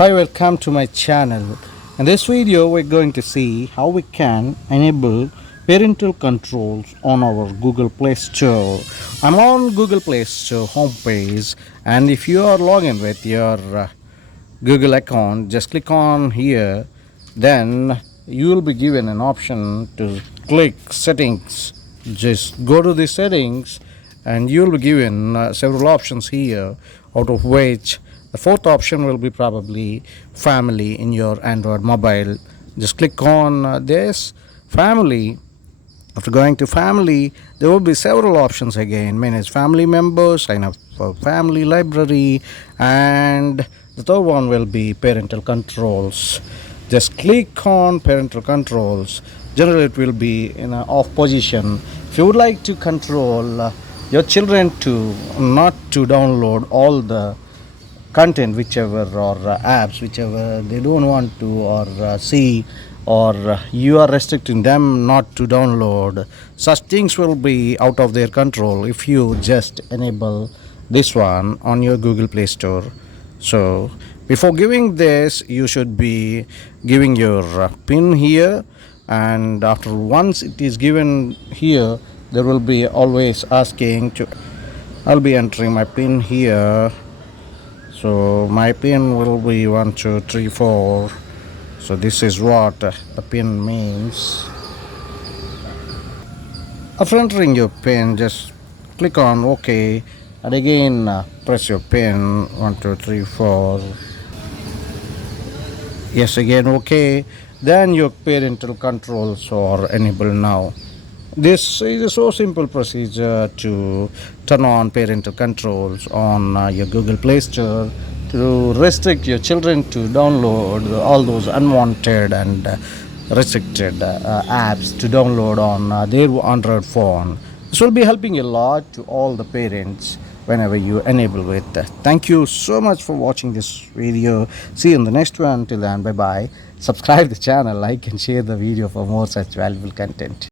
Hi, welcome to my channel. In this video we're going to see how we can enable parental controls on our Google Play Store. I'm on Google Play Store homepage, and if you are logging with your Google account, just click on here. Then you will be given an option to click settings. Just go to the settings and you will be given several options here, out of which the fourth option will be probably family in your Android mobile. Just click on this family. After going to family, there will be several options again: manage family members, sign up for family library, and the third one will be parental controls. Just click on parental controls. Generally it will be in an off position. If you would like to control your children to not to download all the content whichever or apps whichever they don't want to or see, or you are restricting them not to download, such things will be out of their control if you just enable this one on your Google Play Store. So before giving this, you should be giving your pin here, and after once it is given here, there will be always asking to, I'll be entering my pin here. So my pin will be 1234. So this is what the pin means. After entering your pin, just click on OK, and again press your pin 1234. Yes, again OK. Then your parental controls are enabled now. This is a so simple procedure to turn on parental controls on your Google Play Store, to restrict your children to download all those unwanted and restricted apps to download on their Android phone. This will be helping a lot to all the parents whenever you enable it. Thank you so much for watching this video. See you in the next one. Till then, bye bye. Subscribe the channel, like and share the video for more such valuable content.